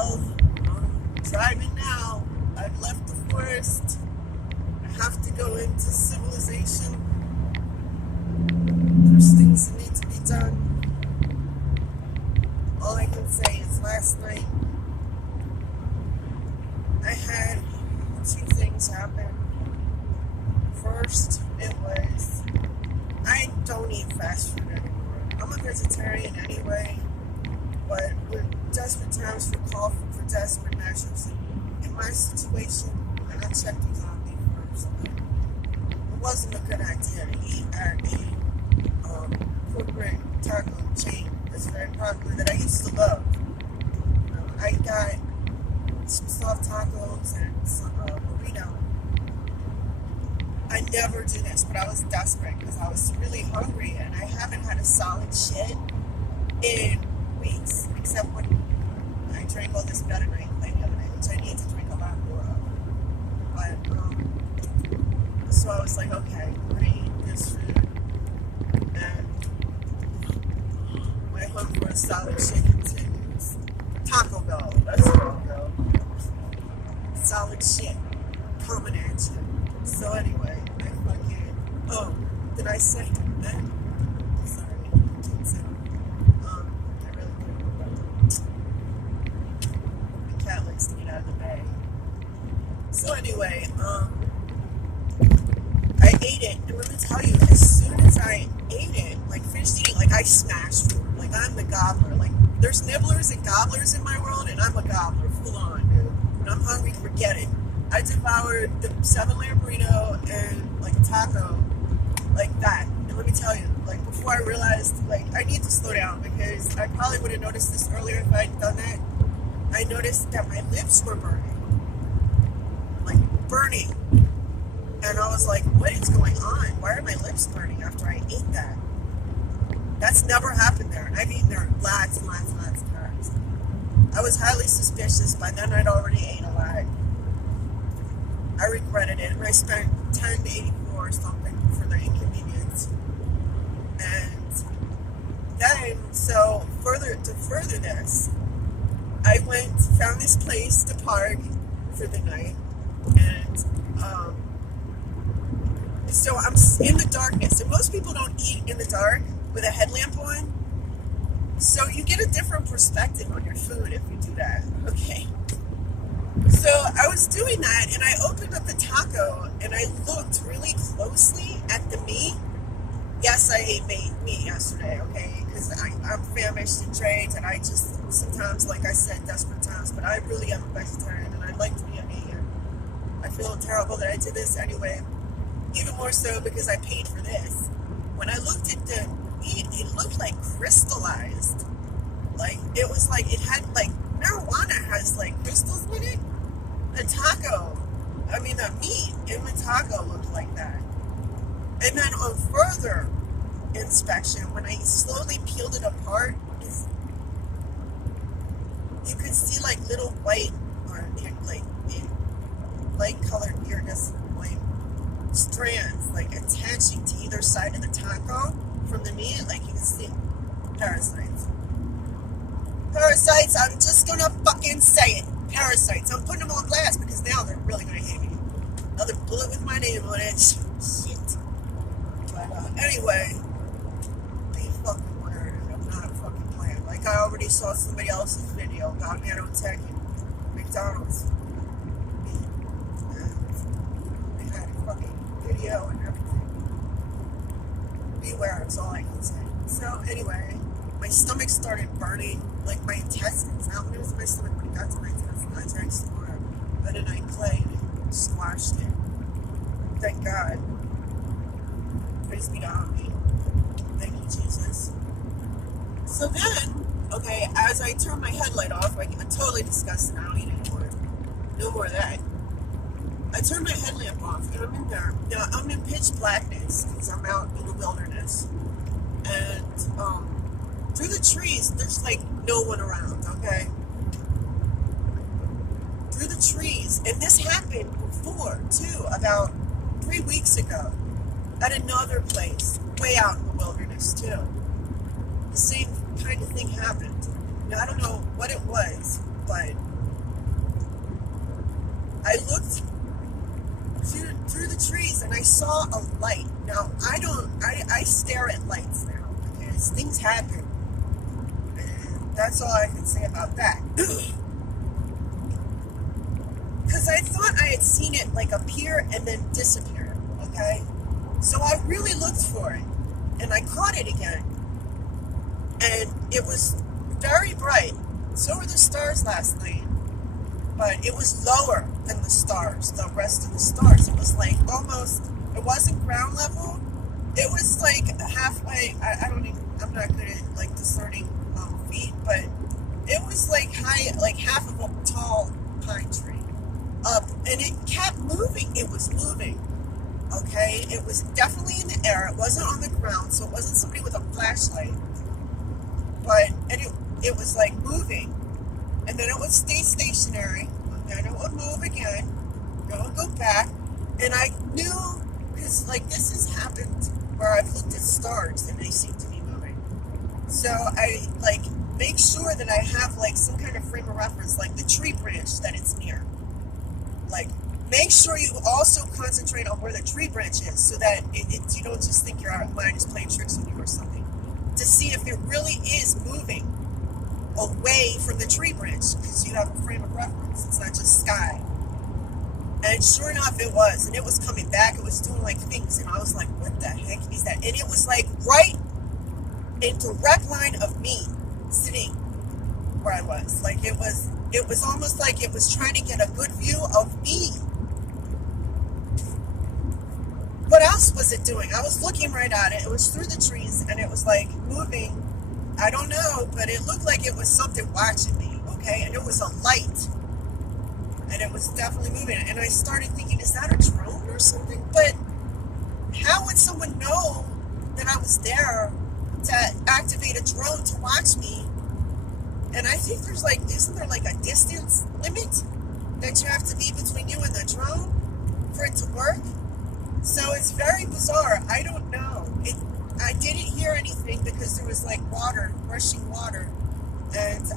Well, I'm driving now. I've left the forest. I have to go into civilization. There's things that need to be done. All I can say is last night I had two things happen. First, it was I don't eat fast food anymore. I'm a vegetarian anyway, but with desperate times call for desperate measures. In my situation, and I checked these on me first, it wasn't a good idea to eat at a corporate taco chain that's very popular that I used to love. I got some soft tacos and some burrito. I never do this, but I was desperate because I was really hungry and I haven't had a solid shit in weeks, except when I drank all this better night the other night, which I need to drink a lot more of. But, so I was like, okay, I'm gonna eat this food and my hunt for a solid shit continues. Taco Bell, that's where I'll go. Solid shit coming at you. So anyway, I fucking, did I say that? Sorry, I didn't say that. I really couldn't. The cat likes to get out of the bag. So anyway, I ate it, and let me tell you, as soon as I ate it, like finished eating, like I smashed food. Like I'm the gobbler. Like there's nibblers and gobblers in my world, and I'm a gobbler, full on, dude. When I'm hungry, forget it. I devoured the 7-layer burrito and like a taco, like that. And let me tell you, like before I realized, like I need to slow down because I probably would have noticed this earlier if I had done that. I noticed that my lips were burning, like burning, and I was like, "What is going on? Why are my lips burning after I ate that?" That's never happened there, and I've eaten there lots and lots and lots of times. I was highly suspicious. By then, I'd already ate a lot. I regretted it, and I spent $10.84 or something for the inconvenience. And then, so to further this, I found this place to park for the night, and so I'm in the darkness, and most people don't eat in the dark with a headlamp on, so you get a different perspective on your food if you do that, okay? So I was doing that, and I opened up the taco, and I looked really closely at the meat. Yes, I ate meat yesterday, okay, because I'm famished and drained, and I just sometimes, like I said, desperate times, but I really am a vegetarian, and I'd like to be a vegan. I feel terrible that I did this anyway, even more so because I paid for this. When I looked at the meat, it looked like crystallized. Like, it was like, it had, like, marijuana has, like, crystals in it. The meat in the taco looked like that. And then on further inspection, when I slowly peeled it apart, you could see like little white or like light colored iridescent white strands like attaching to either side of the taco from the meat. Like you can see parasites. Parasites, I'm just gonna fucking say it. Parasites. I'm putting them on glass because now they're really gonna hate me. Another bullet with my name on it. Shit. But anyway, be fucking weird. I'm not a fucking playing. Like I already saw somebody else's video about nanotech and McDonald's. And they had a fucking video and everything. Beware, that's all I can say. So anyway, my stomach started burning, like my intestines. I don't know, it was my stomach when it got to my intestines. I drank some more bentonite clay and squashed it. Thank God. Praise be to God. Thank you, Jesus. So then, okay, as I turn my headlight off, I'm totally disgusted. I don't eat anymore. No more of that. I turn my headlamp off, and I'm in there. Now, I'm in pitch blackness, because I'm out in the wilderness. And, through the trees, there's, like, no one around, okay? Through the trees. And this happened before, too, about 3 weeks ago. At another place, way out in the wilderness, too. The same kind of thing happened. Now, I don't know what it was, but I saw a light. Now, I stare at lights now because things happen. And that's all I can say about that. Because I thought I had seen it like appear and then disappear, okay? So I really looked for it, and I caught it again. And it was very bright. So were the stars last night. But it was lower than the stars, the rest of the stars. It was like almost, it wasn't ground level. It was like halfway, I'm not good at like discerning feet, but it was like high, like half of a tall pine tree up, and it kept moving. It was moving, okay? It was definitely in the air. It wasn't on the ground, so it wasn't somebody with a flashlight, and it was like moving. And then it would stay stationary, and then it would move again, and it would go back, and I knew, because like this has happened where I've looked at stars and they seem to be moving. So I like make sure that I have like some kind of frame of reference, like the tree branch that it's near. Like make sure you also concentrate on where the tree branch is, so that you don't just think your mind is playing tricks on you or something, to see if it really is moving away from the tree branch, because you have a frame of reference. It's not just sky. And sure enough, it was, and it was coming back. It was doing like things, and I was like, what the heck is that? And it was like right in direct line of me sitting where I was. Like it was almost like it was trying to get a good view of me. What else was it doing? I was looking right at it. It was through the trees, and it was like moving. I don't know, but it looked like it was something watching me, okay? And it was a light, and it was definitely moving. And I started thinking, is that a drone or something? But how would someone know that I was there to activate a drone to watch me? And I think there's like, isn't there like a distance limit that you have to be between you and the drone for it to work? So it's very bizarre. I don't know. I didn't hear anything because there was like water, rushing water, and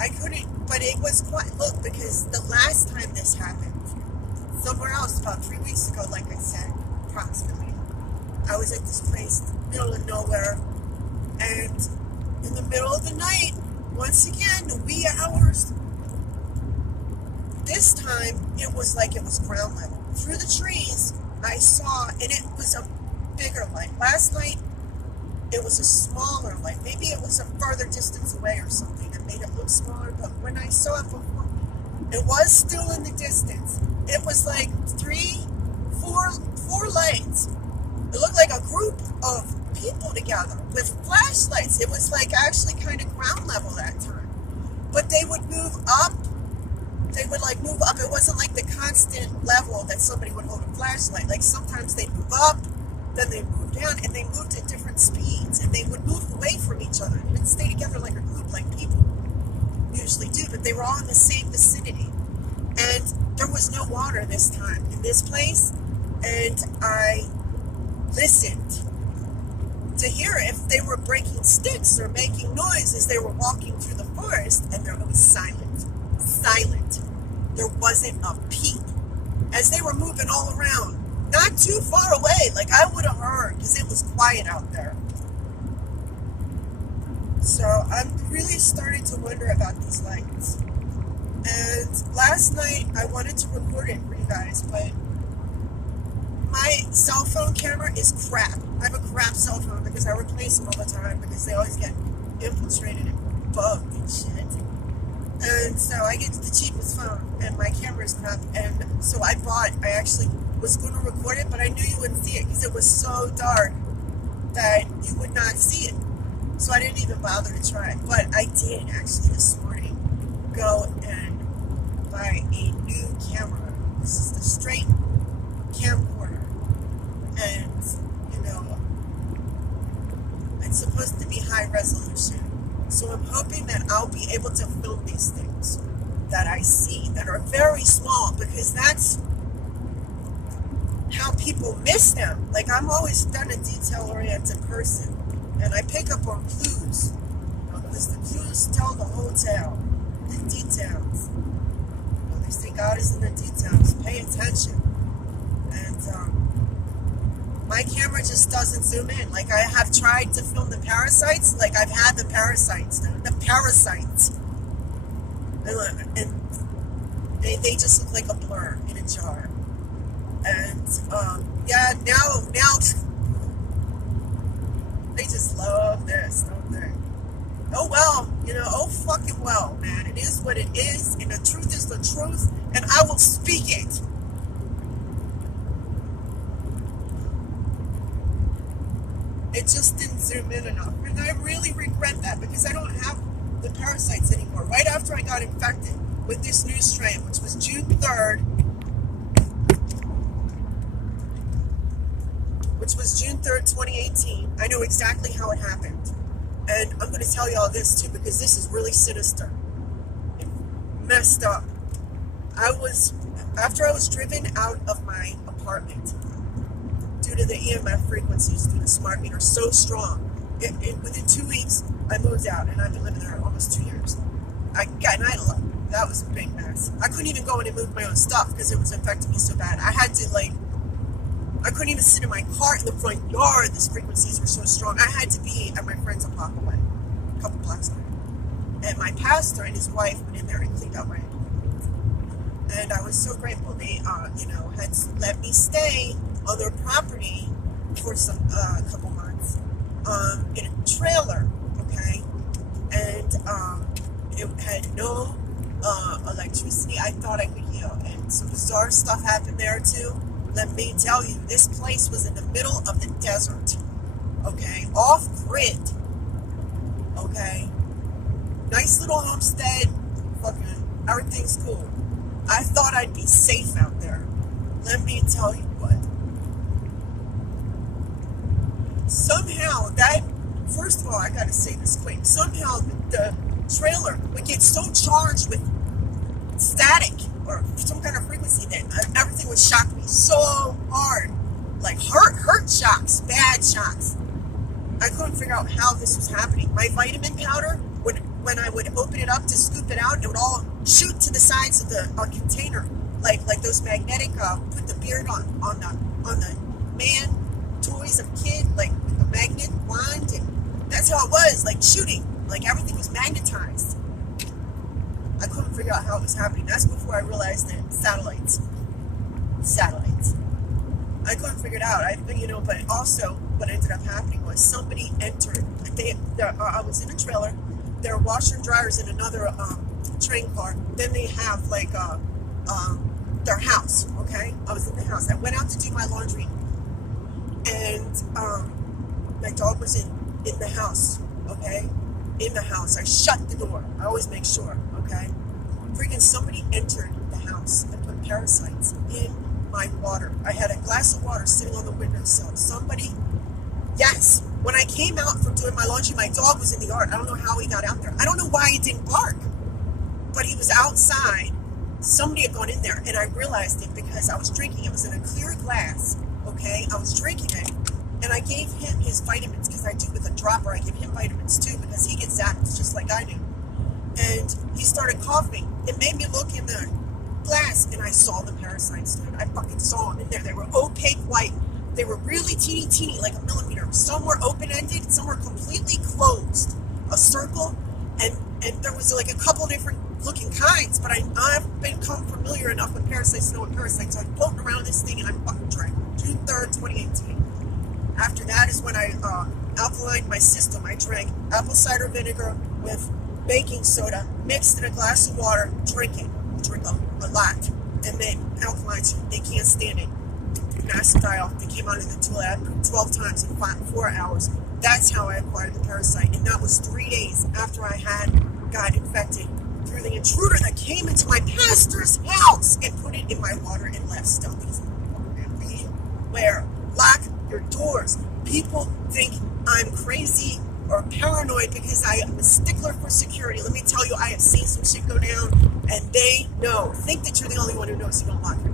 I couldn't, but it was quite, look, because the last time this happened, somewhere else about 3 weeks ago, like I said, approximately, I was at this place, middle of nowhere, and in the middle of the night, once again, the wee hours, this time, it was like it was ground level. Through the trees, I saw, and it was a bigger light. Last night, it was a smaller light. Maybe it was a further distance away or something that made it look smaller, but when I saw it before, it was still in the distance. It was like four lights. It looked like a group of people together with flashlights. It was like actually kind of ground level that time. But they would move up. They would like move up. It wasn't like the constant level that somebody would hold a flashlight. Like sometimes they'd move up, then they moved down, and they moved at different speeds, and they would move away from each other and stay together like a group, like people usually do, but they were all in the same vicinity. And there was no water this time in this place, and I listened to hear if they were breaking sticks or making noise as they were walking through the forest, and there was silent. There wasn't a peep as they were moving all around. Not too far away, like I would have heard, because it was quiet out there. So I'm really starting to wonder about these lights. And last night I wanted to record it for you guys, but my cell phone camera is crap. I have a crap cell phone because I replace them all the time because they always get infiltrated and bugged and shit. And so I get the cheapest phone, and my camera's crap. And so I actually was going to record it, but I knew you wouldn't see it because it was so dark that you would not see it. So I didn't even bother to try it. But I did actually this morning go and buy a new camera. This is the straight camcorder. And, you know, it's supposed to be high resolution. So I'm hoping that I'll be able to film these things that I see that are very small, because that's how people miss them. Like, I'm always done a detail-oriented person, and I pick up on clues, because the clues tell the whole tale, the details. They say God is in the details. Pay attention. And my camera just doesn't zoom in. Like, I have tried to film the parasites. Like, I've had the parasites, the parasites. And they just look like a blur in a jar. And, yeah, now, they just love this, don't they? Oh, well, you know, oh, fucking well, man. It is what it is, and the truth is the truth, and I will speak it. It just didn't zoom in enough, and I really regret that, because I don't have the parasites anymore. Right after I got infected with this new strain, which was June 3rd, 2018, I know exactly how it happened. And I'm going to tell y'all this too, because this is really sinister. It messed up. After I was driven out of my apartment due to the EMF frequencies through the smart meter so strong, within 2 weeks, I moved out, and I've been living there almost 2 years. That was a big mess. I couldn't even go in and move my own stuff because it was affecting me so bad. I couldn't even sit in my car in the front yard. These frequencies were so strong. I had to be at my friend's a block away, a couple blocks away. And my pastor and his wife went in there and cleaned out my apartment. And I was so grateful. They, had let me stay on their property for a couple months in a trailer, okay? And it had no electricity. I thought I could heal. And some bizarre stuff happened there, too. Let me tell you, this place was in the middle of the desert, okay, off-grid, okay, nice little homestead, fucking, everything's cool. I thought I'd be safe out there. Let me tell you what. Somehow, first of all, I gotta say this quick, somehow the trailer would get so charged with static, or some kind of frequency, that everything would shock me so hard. Like hurt shocks, bad shocks. I couldn't figure out how this was happening. My vitamin powder, when I would open it up to scoop it out, it would all shoot to the sides of the container. Like those magnetic, put the beard on the man toys of kid, like a magnet wand, and that's how it was, like shooting. Like everything was magnetized. I couldn't figure out how it was happening. That's before I realized that satellites. I couldn't figure it out. But also what ended up happening was somebody entered. I was in a trailer. There are washer and dryers in another train car. Then they have their house. Okay, I was in the house. I went out to do my laundry, and my dog was in the house. Okay, in the house. I shut the door. I always make sure. Okay, freaking somebody entered the house and put parasites in my water. I had a glass of water sitting on the windowsill. Yes, when I came out from doing my laundry, my dog was in the yard. I don't know how he got out there. I don't know why he didn't bark, but he was outside. Somebody had gone in there, and I realized it because I was drinking. It was in a clear glass, okay? I was drinking it, and I gave him his vitamins, because I do with a dropper. I give him vitamins too, because he gets zapped just like I do. And he started coughing. It made me look in the glass, and I saw the parasites, dude. I fucking saw them in there. They were opaque white. They were really teeny, like a millimeter. Some were open-ended, some were completely closed. A circle, and there was like a couple different looking kinds, but I've become familiar enough with parasites to know what parasites are. I'm floating around this thing, and I'm fucking drank. June 3rd, 2018. After that is when I alkalined my system. I drank apple cider vinegar with baking soda, mixed in a glass of water, drink it. Drink a lot, and then alkalines, they can't stand it. Massive die-off. They came out of the toilet 12 times in 4 hours. That's how I acquired the parasite, and that was 3 days after I got infected through the intruder that came into my pastor's house and put it in my water and left stuff. Beware. Lock your doors. People think I'm crazy or paranoid because I am a stickler for security. Let me tell you, I have seen some shit go down, and they know. Think that you're the only one who knows. You don't lock your